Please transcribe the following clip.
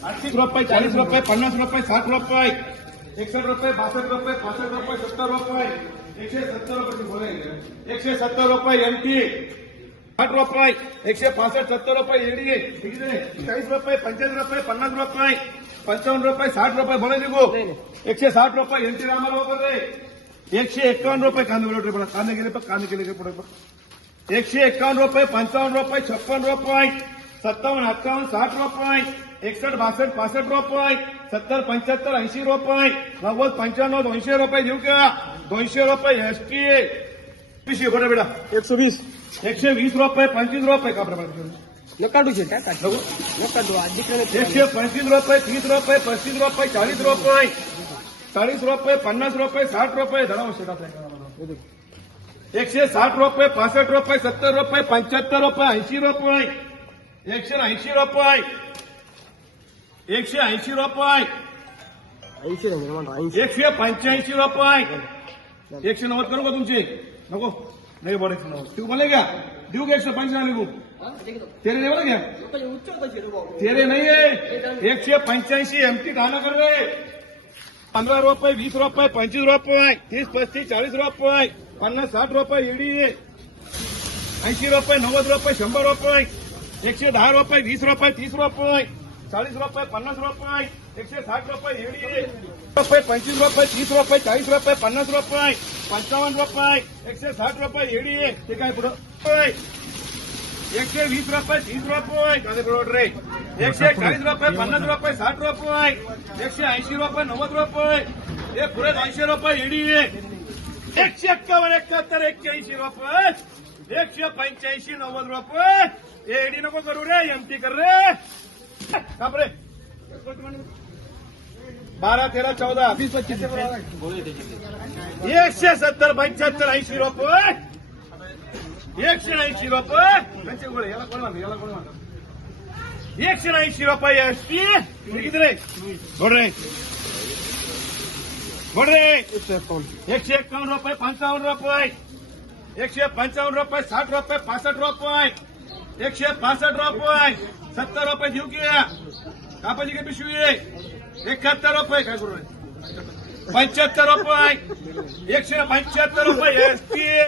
AD अडतीस रुपये चाळीस रुपये पन्नास रुपये साठ रुपये एकसष्ट रुपये बासष्ट रुपये पासष्ट रुपये सत्तर रुपये एकशे सत्तर रुपये बोलायचे एकशे सत्तर रुपये एमटी साठ रुपये एकशे पासष्ट सत्तर रुपये एडी चाळीस रुपये पंचाळीस रुपये पन्नास रुपये पंचावन्न रुपये साठ रुपये बोला निघू. एकशे साठ रुपये एमटी रामाला वगैरे एकशे एकावन्न रुपये कांदे बोला बोला कांदे गेले पण कांदे गेले पुढे पण? एकशे एकावन्न रुपये पंचावन्न रुपये छप्पन रुपये. सत्तावन्न अठ्ठावन्न साठ रुपये एकसष्ट बासष्ट पासष्ट रुपये सत्तर पंच्याहत्तर ऐंशी रुपये नव्वद पंच्याण्णव दोनशे रुपये देऊ का दोनशे रुपये एस टी वीस बरं बेटा એકસો વીસ एकशे वीस रुपये पंचवीस रुपये का प्रमाणे ન કાઢું છે કાકા ન કાઢું આ દીકરાને एकशे पंचवीस रुपये तीस रुपये पस्तीस रुपये चाळीस रुपये चाळीस रुपये पन्नास रुपये साठ रुपये धडावं शेतात एकशे साठ रुपये पासष्ट रुपये सत्तर रुपये पंच्याहत्तर रुपये ऐंशी रुपये एकशे ऐंशी रुपये एकशे ऐंशी रुपये एकशे पंच्याऐंशी रुपये एकशे नव्वद करू का तुमचे नको। नाही बरं एकशे नव्वद तू बोले का देऊ का एकशे पंच्याण्णव लिहू तेरे घ्या तेरे नाही आहे एकशे पंच्याऐंशी एमटी ठाणा कर रे पंधरा रुपये वीस रुपये पंचवीस रुपये तीस पस्तीस चाळीस रुपये पन्नास, साठ रुपये ईडी ऐंशी रुपये नव्वद रुपये शंभर रुपये एकशे दहा रुपये वीस रुपये तीस रुपये चाळीस रुपये पन्नास रुपये एकशे साठ रुपये रुपये पंचवीस रुपये तीस रुपये चाळीस रुपये पन्नास रुपये पंचावन्न रुपये एकशे साठ रुपये ईडी ते काय पुढं. एकशे वीस रुपये तीस रुपये रे एकशे चाळीस रुपये पन्नास रुपये साठ रुपये एकशे ऐंशी रुपये नव्वद रुपये हे पुढे दोनशे रुपये ईडी. एकशे एक्कावन्न एकाहत्तर, एक्क्याऐंशी रुपये एकशे पंच्याऐंशी नव्वद रुपये. एडी नको करू रे एमटी कर रे. बापरे बारा तेरा चौदा वीस पच्चीस. एकशे सत्तर पंच्याहत्तर ऐंशी रुपये. एकशे ऐंशी रुपये. याला एकशे ऐंशी रुपये एसटी रे. थोड रे. थोड एकशे एकावन्न रुपये पंचावन्न रुपये. एकशे पंचावन्न रुपये साठ रुपये पासष्ट रुपये एकशे पासष्ट रुपये सत्तर रुपये देऊ की? कापाची का पिशवी एकाहत्तर रुपये. काय करू पंच्याहत्तर रुपये एकशे पंच्याहत्तर रुपये